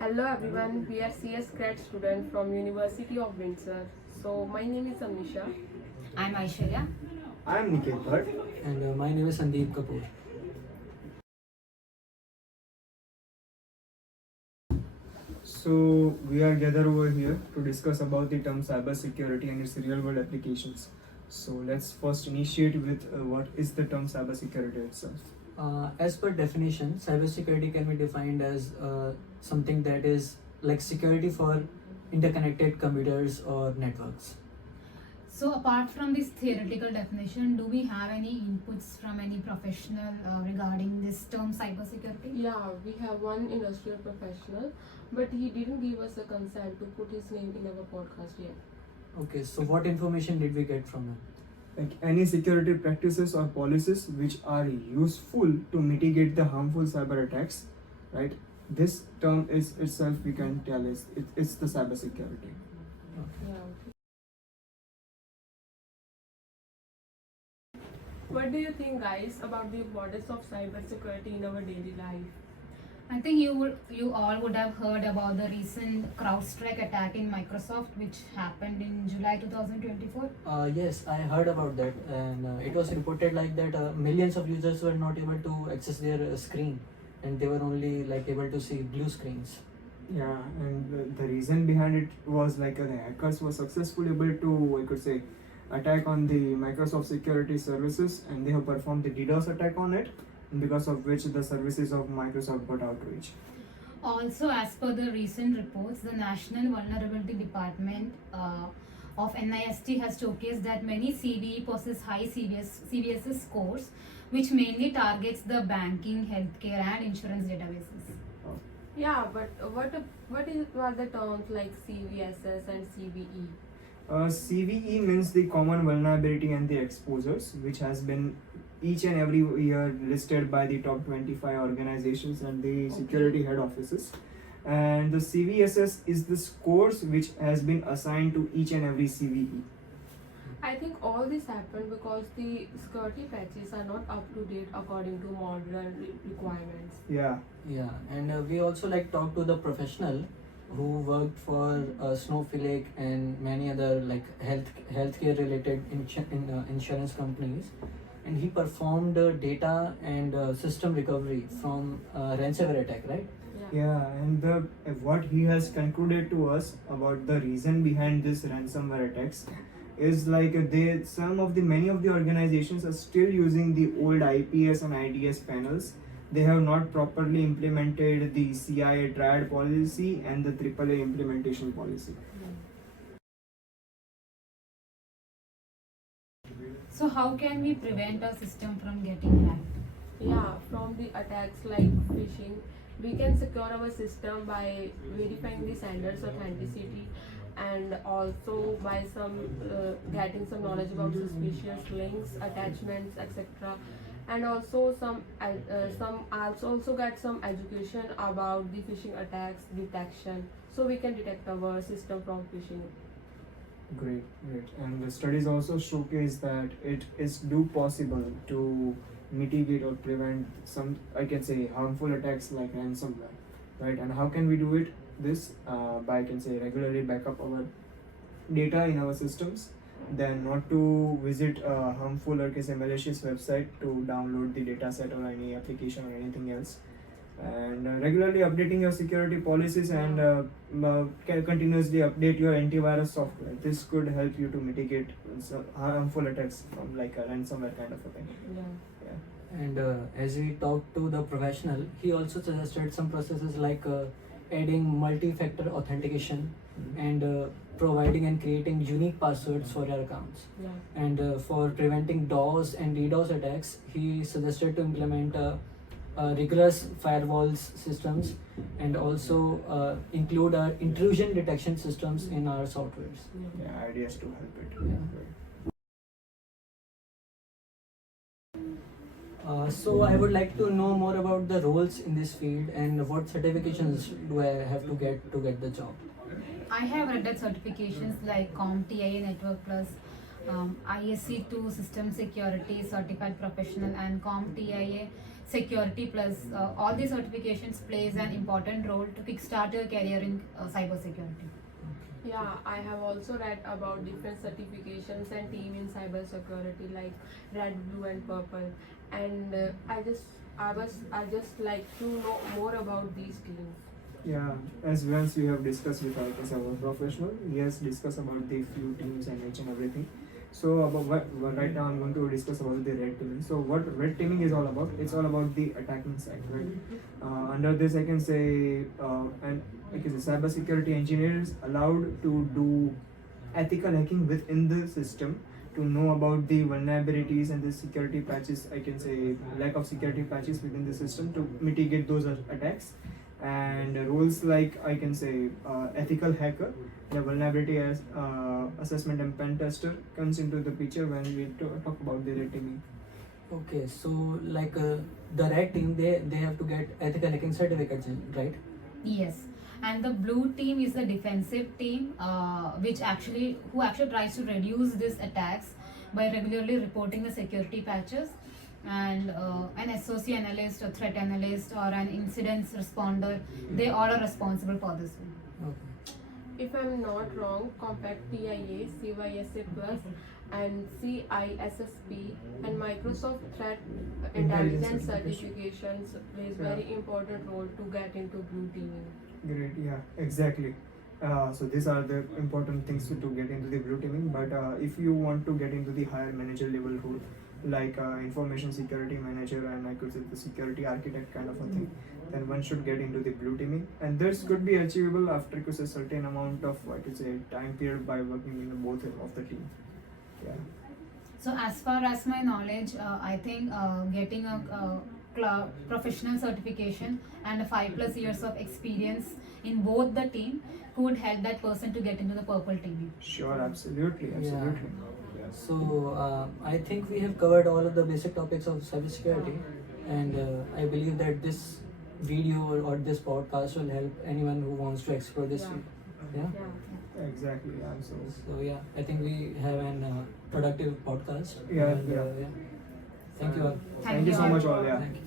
Hello everyone, we are CS grad student from University of Windsor. So my name is Amisha. I'm Aishwarya. I'm Nikhil Bhatt. And my name is Sandeep Kapoor. So we are gathered over here to discuss about the term cybersecurity and its real-world applications. So let's first initiate with what is the term cybersecurity itself. As per definition, cybersecurity can be defined as something that is like security for interconnected computers or networks. So, apart from this theoretical definition, do we have any inputs from any professional regarding this term cybersecurity? Yeah, we have one industrial professional, but he didn't give us a consent to put his name in our podcast yet. Okay, so what information did we get from him? Like any security practices or policies which are useful to mitigate the harmful cyber attacks, right? This term is itself we can tell is it's the cybersecurity. Yeah. Okay. What do you think, guys, about the importance of cybersecurity in our daily life? I think you all would have heard about the recent CrowdStrike attack in Microsoft, which happened in July 2024. Yes, I heard about that, and it was reported like that millions of users were not able to access their screen, and they were only like able to see blue screens. Yeah, and the reason behind it was like the hackers were successfully able to, I could say, attack on the Microsoft security services, and they have performed the DDoS attack on it, because of which the services of Microsoft got outreach. Also, as per the recent reports, the National Vulnerability Department of NIST has showcased that many CVE possess high CVSS scores, which mainly targets the banking, healthcare, and insurance databases. Yeah, but what are the terms like CVSS and CVE? CVE means the common vulnerability and the exposures, which has been each and every year listed by the top 25 organizations and the security head offices. And the CVSS is the scores which has been assigned to each and every CVE. I think all this happened because the security patches are not up to date according to modern requirements. Yeah. Yeah, and we also like talked to the professional who worked for Snowflake and many other like healthcare related insurance companies, and he performed data and system recovery from ransomware attack, right? Yeah, and what he has concluded to us about the reason behind this ransomware attacks is like many of the organizations are still using the old IPS and IDS panels. They have not properly implemented the CIA triad policy and the AAA implementation policy. So, how can we prevent our system from getting hacked? Yeah, from the attacks like phishing, we can secure our system by verifying the sender's authenticity and also by getting some knowledge about suspicious links, attachments, etc. And also some also get some education about the phishing attacks detection, so we can detect our system from phishing. Great. And the studies also showcase that it is possible to mitigate or prevent some, I can say, harmful attacks like ransomware, right? And how can we do it? This by, I can say, regularly backup our data in our systems, then not to visit a harmful or, say, malicious website to download the data set or any application or anything else, and regularly updating your security policies and can continuously update your antivirus software. This could help you to mitigate harmful attacks from like a ransomware kind of a thing. Yeah. And as we talked to the professional, he also suggested some processes like adding multi-factor authentication and providing and creating unique passwords for your accounts. Yeah. And for preventing DOS and DDoS attacks, he suggested to implement rigorous firewalls systems and also include our intrusion detection systems in our softwares. Yeah, ideas to help it. Yeah. So I would like to know more about the roles in this field and what certifications do I have to get the job. I have read that certifications like CompTIA Network Plus, ISC2 System Security Certified Professional, and CompTIA security plus all these certifications plays an important role to kickstart your career in cybersecurity. Yeah, I have also read about different certifications and team in cybersecurity like red, blue, and purple. And I just like to know more about these teams. Yeah, as once you have discussed with our professional, he has discussed about the few teams and each and everything. So about right now I'm going to discuss about the red teaming. So what red teaming is all about? It's all about the attacking side, right? Under this, I can say, and because the cybersecurity engineers allowed to do ethical hacking within the system to know about the vulnerabilities and the security patches. I can say lack of security patches within the system to mitigate those attacks. And roles like I can say ethical hacker, the vulnerability as assessment and pen tester comes into the picture when we talk about the red teaming. Okay, so like the red team, they have to get ethical hacking certificates, right? Yes, and the blue team is the defensive team, who actually tries to reduce these attacks by regularly reporting the security patches. And an SOC analyst, a threat analyst, or an incidents responder, they all are responsible for this one. Okay. If I'm not wrong, Compact TIA, CYSA Plus, and CISSP and Microsoft Threat Intelligence certifications plays very important role to get into blue teaming. Great, yeah, exactly. So these are the important things to get into the blue teaming. But if you want to get into the higher manager level role, like information security manager and I could say the security architect kind of a thing, then one should get into the blue teaming. And this could be achievable after a certain amount of I could say time period by working in both of the team. Yeah. So as far as my knowledge, I think getting a professional certification and a 5+ years of experience in both the team could help that person to get into the purple team. Sure, absolutely. So I think we have covered all of the basic topics of cybersecurity, and I believe that this video or this podcast will help anyone who wants to explore this field. Yeah. Yeah. Exactly. Yeah. So yeah, I think we have an productive podcast. Yeah, And, yeah. Thank you all. Thank you so much all. Yeah. Thank you.